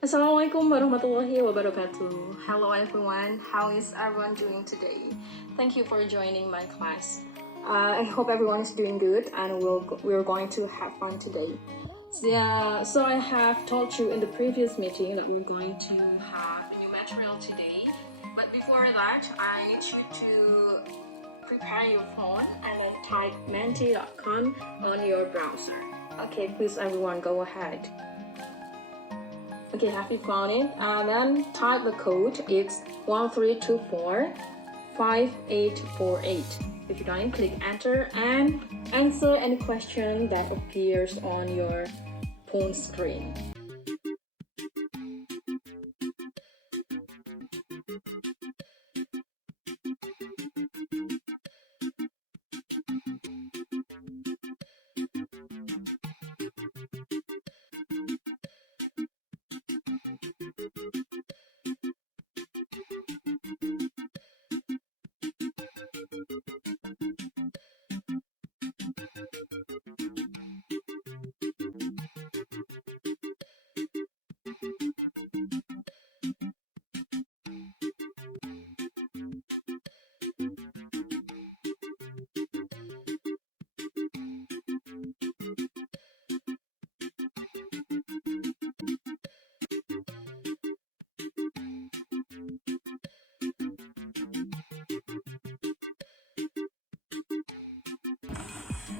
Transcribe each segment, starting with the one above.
Assalamualaikum warahmatullahi wabarakatuh. Hello everyone, how is everyone doing today? Thank you for joining my class. I hope everyone is doing good and we're going to have fun today. So I have told you in the previous meeting that we're going to have new material today. But before that, I need you to prepare your phone and then type menti.com on your browser. Okay, please everyone go ahead. Okay, have you found it? And then type the code. It's 13245848. If you're done, click enter and answer any question that appears on your phone screen.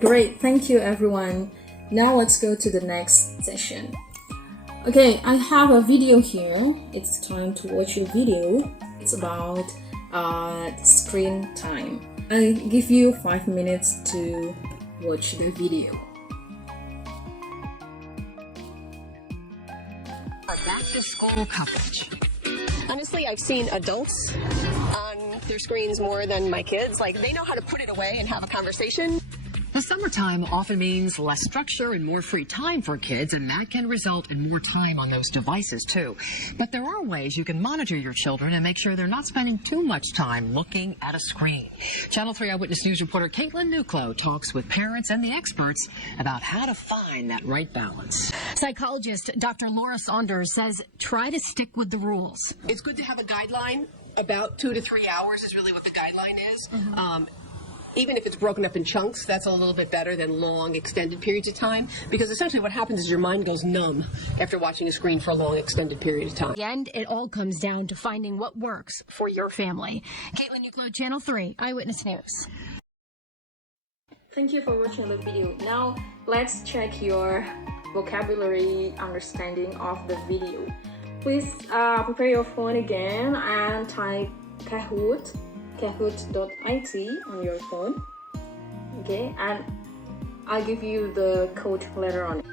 Great, thank you everyone. Now let's go to the next session. Okay, I have a video here. It's time to watch your video. It's about screen time. I'll give you 5 minutes to watch the video. Back to school coverage. Honestly, I've seen adults on their screens more than my kids. Like, they know how to put it away and have a conversation. The summertime often means less structure and more free time for kids, and that can result in more time on those devices, too. But there are ways you can monitor your children and make sure they're not spending too much time looking at a screen. Channel 3 Eyewitness News reporter Caitlin Nuclo talks with parents and the experts about how to find that right balance. Psychologist Dr. Laura Saunders says try to stick with the rules. It's good to have a guideline. About 2 to 3 hours is really what the guideline is. Even if it's broken up in chunks, that's a little bit better than long, extended periods of time. Because essentially what happens is your mind goes numb after watching a screen for a long, extended period of time. And it all comes down to finding what works for your family. Caitlin Nuclo, Channel 3 Eyewitness News. Thank you for watching the video. Now let's check your vocabulary understanding of the video. Please prepare your phone again and type Kahoot, kahoot.it on your phone. Okay, and I'll give you the code later on.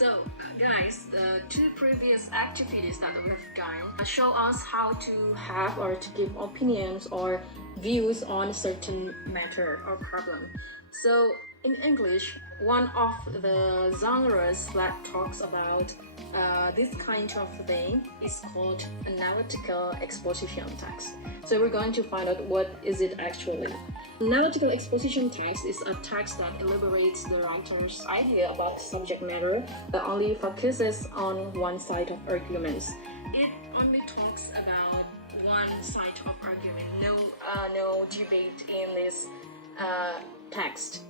So, guys, the two previous activities that we have done show us how to have or to give opinions or views on certain matter or problem. So, in English, one of the genres that talks about this kind of thing is called analytical exposition text. So we're going to find out what is it actually. Analytical exposition text is a text that elaborates the writer's idea about subject matter but only focuses on one side of arguments. It only talks about one side of argument, no debate in this text.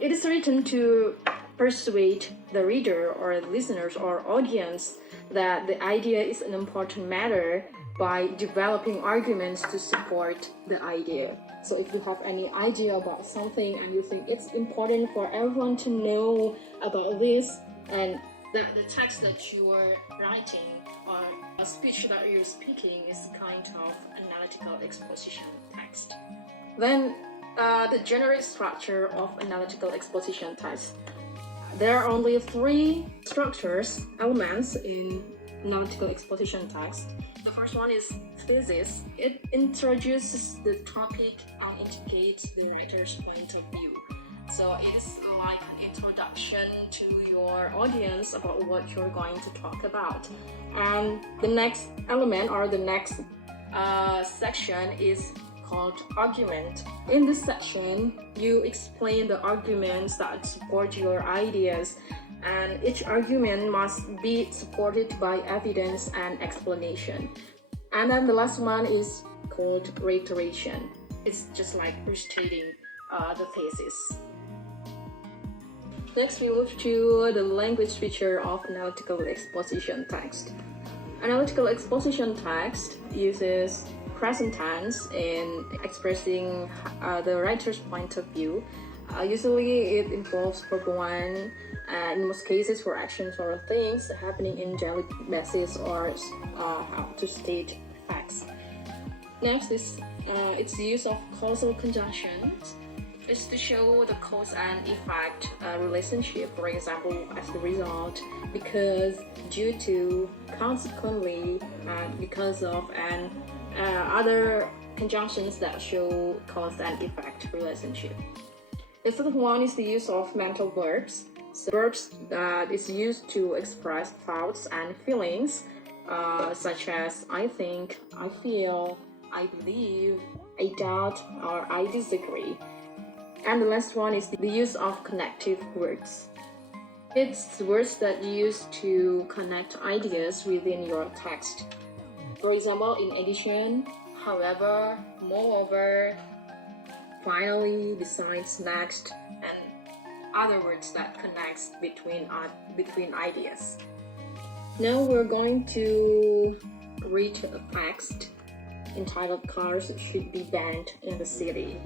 It is written to persuade the reader or listeners or audience that the idea is an important matter by developing arguments to support the idea. So if you have any idea about something and you think it's important for everyone to know about this, and that the text that you are writing or a speech that you're speaking is kind of analytical exposition text. Then the general structure of analytical exposition text. There are only three elements in analytical exposition text. The first one is thesis. It introduces the topic and indicates the writer's point of view. So it is like an introduction to your audience about what you're going to talk about. And the next element or the next section is called argument. In this section, you explain the arguments that support your ideas, and each argument must be supported by evidence and explanation. And then the last one is called reiteration. It's just like restating the thesis. Next, we move to the language feature of analytical exposition text. Analytical exposition text uses present tense in expressing the writer's point of view. Usually it involves verb one, in most cases for actions or things happening in daily basis or how to state facts. Next is its use of causal conjunctions. It's to show the cause and effect relationship, for example, as a result, because, due to, consequently, because of, and other conjunctions that show cause and effect relationship. The third one is the use of mental verbs. So verbs that is used to express thoughts and feelings, such as I think, I feel, I believe, I doubt, or I disagree. And the last one is the use of connective words. It's words that you use to connect ideas within your text. For example, in addition, however, moreover, finally, besides, next, and other words that connects between ideas. Now we're going to read a text entitled "Cars Should Be Banned in the City."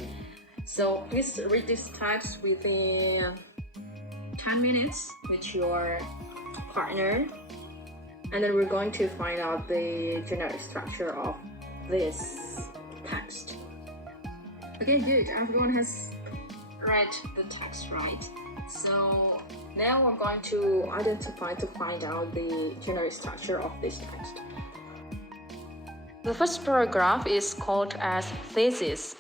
So please read this text within 10 minutes with your partner. And then we're going to find out the general structure of this text. Okay, good. Everyone has read the text, right? So now we're going to find out the general structure of this text. The first paragraph is called as thesis.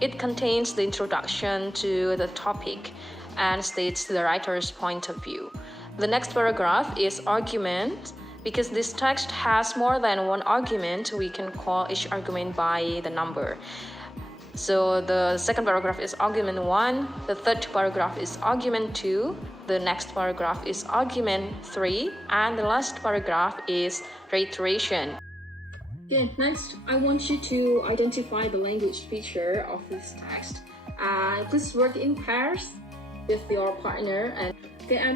It contains the introduction to the topic and states the writer's point of view. The next paragraph is argument. Because this text has more than one argument, we can call each argument by the number. So the second paragraph is argument 1, the third paragraph is argument 2, the next paragraph is argument 3, and the last paragraph is reiteration. Okay, next I want you to identify the language feature of this text. Please work in pairs with your partner, and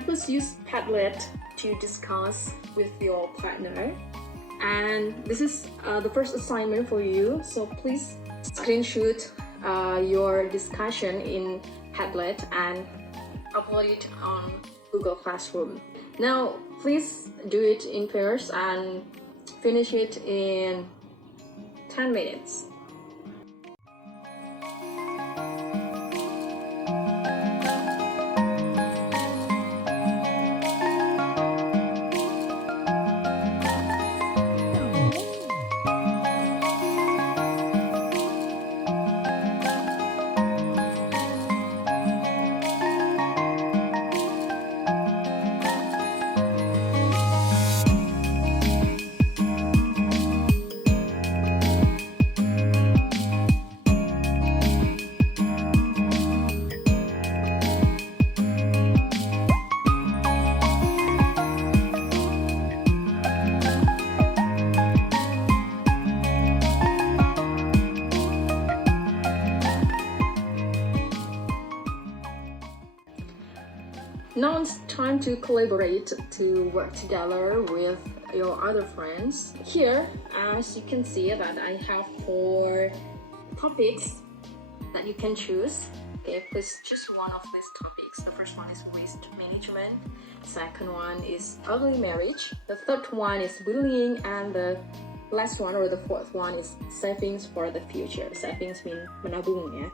please use Padlet to discuss with your partner. And this is the first assignment for you, so please screenshot your discussion in Padlet and upload it on Google Classroom. Now please do it in pairs and finish it in 10 minutes. Now it's time to collaborate, to work together with your other friends. Here, as you can see that I have 4 topics that you can choose. Okay, please choose one of these topics. The first one is waste management. Second one is early marriage. The third one is bullying, and the last one or the fourth one is savings for the future. Savings mean menabung, yeah.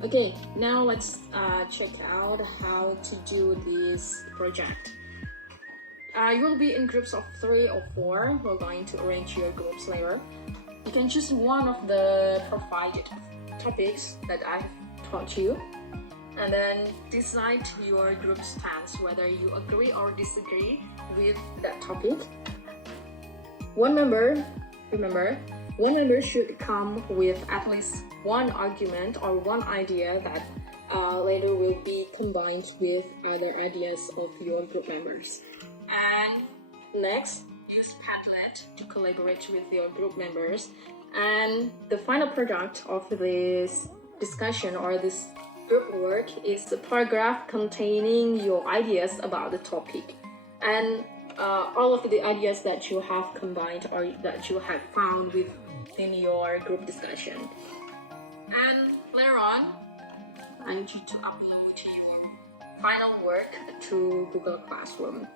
Okay, now let's check out how to do this project. You will be in groups of 3 or 4. We're going to arrange your groups later. You can choose one of the provided topics that I've taught you, and then decide your group stance, whether you agree or disagree with that topic. Remember, one member should come with at least one argument or one idea that later will be combined with other ideas of your group members. And next, use Padlet to collaborate with your group members. And the final product of this discussion or this group work is a paragraph containing your ideas about the topic. And all of the ideas that you have combined or that you have found within your group discussion. And later on, I need you to upload your final work to Google Classroom.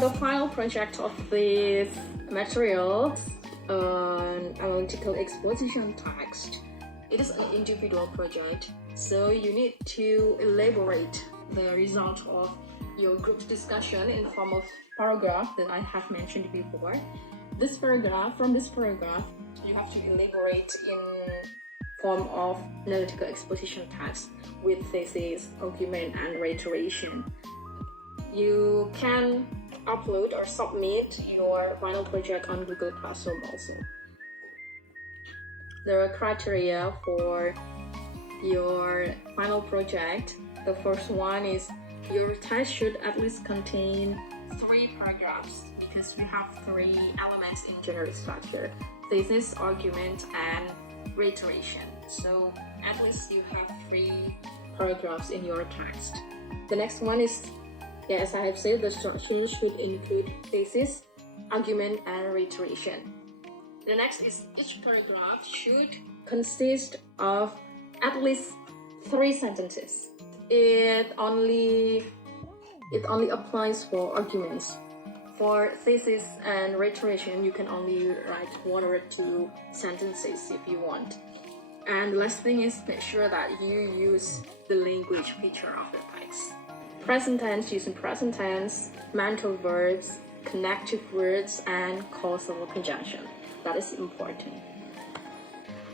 The final project of this material, an analytical exposition text. It is an individual project, so you need to elaborate the result of your group discussion in form of paragraph that I have mentioned before. From this paragraph, you have to elaborate in form of analytical exposition text with thesis, argument, and reiteration. You can upload or submit your final project on Google Classroom also. There are criteria for your final project. The first one is your text should at least contain 3 paragraphs, because we have 3 elements in general structure: thesis, argument, and reiteration. So at least you have 3 paragraphs in your text. The next one is, as I have said, the structure should include thesis, argument, and reiteration. The next is each paragraph should consist of at least 3 sentences. It only applies for arguments. For thesis and reiteration, you can only write 1 or 2 sentences if you want. And the last thing is, make sure that you use the language feature of the text. Present tense, using present tense, mental verbs, connective words, and causal conjunction. That is important.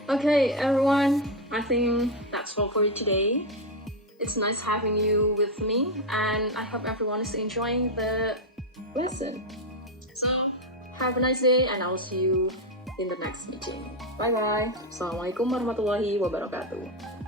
Okay, everyone, I think that's all for today. It's nice having you with me, and I hope everyone is enjoying the lesson. So, Have a nice day, and I'll see you in the next meeting. Bye bye. Assalamualaikum warahmatullahi wabarakatuh.